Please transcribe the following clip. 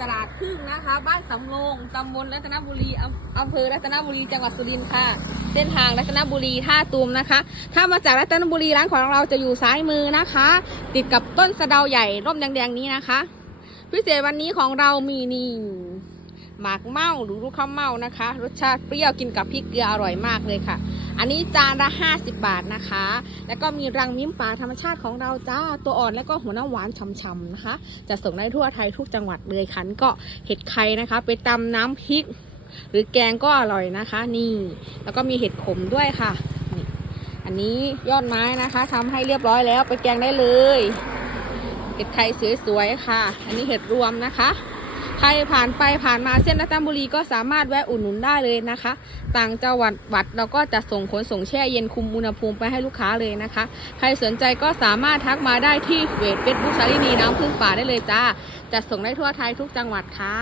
ตลาดพึ่งนะคะ บ้านสำโรงตำบลรัตนบุรีอำเภอรัตนบุรีจังหวัดสุรินทร์ค่ะ เส้นทางรัตนบุรีท่าตูมนะคะ ถ้ามาจากรัตนบุรีร้านของเราจะอยู่ซ้ายมือนะคะ ติดกับต้นสะเดาใหญ่ร่มแดงๆนี้นะคะ พิเศษวันนี้ของเรามีนี่หมากเม่าหรือลูกข้าวเม่านะคะ รสชาติเปรี้ยวกินกับพริกเกลืออร่อยมากเลยค่ะ อันนี้จานละ 50 บาทนะคะ แล้วก็มีรังมิ้มปลาธรรมชาติของเราจ้า ตัวอ่อนแล้วก็หัวหน้ำหวานช่ำๆนะคะ จะส่งได้ทั่วไทยทุกจังหวัดเลยค่ะนี่ก็เห็ดไข่นะคะ ไปตำน้ำพริก หรือแกงก็อร่อยนะคะ นี่ แล้วก็มีเห็ดขมด้วยค่ะนี่อันนี้ยอดไม้นะคะทำให้เรียบร้อยแล้วไปแกงได้เลย เห็ดไข่สวยๆค่ะ อันนี้เห็ดรวมนะคะ ใครผ่านไปผ่านมาเส้นรัตนบุรีก็สามารถแวะอุดหนุนได้เลยนะคะ ต่างจังหวัดวัดเราก็จะส่งขนส่งแช่เย็นคุมอุณหภูมิไปให้ลูกค้าเลยนะคะ ใครสนใจก็สามารถทักมาได้ที่เฟซบุ๊กสารินีน้ำพึ่งป่าได้เลยจ้าจะส่งได้ทั่วไทยทุกจังหวัดค่ะ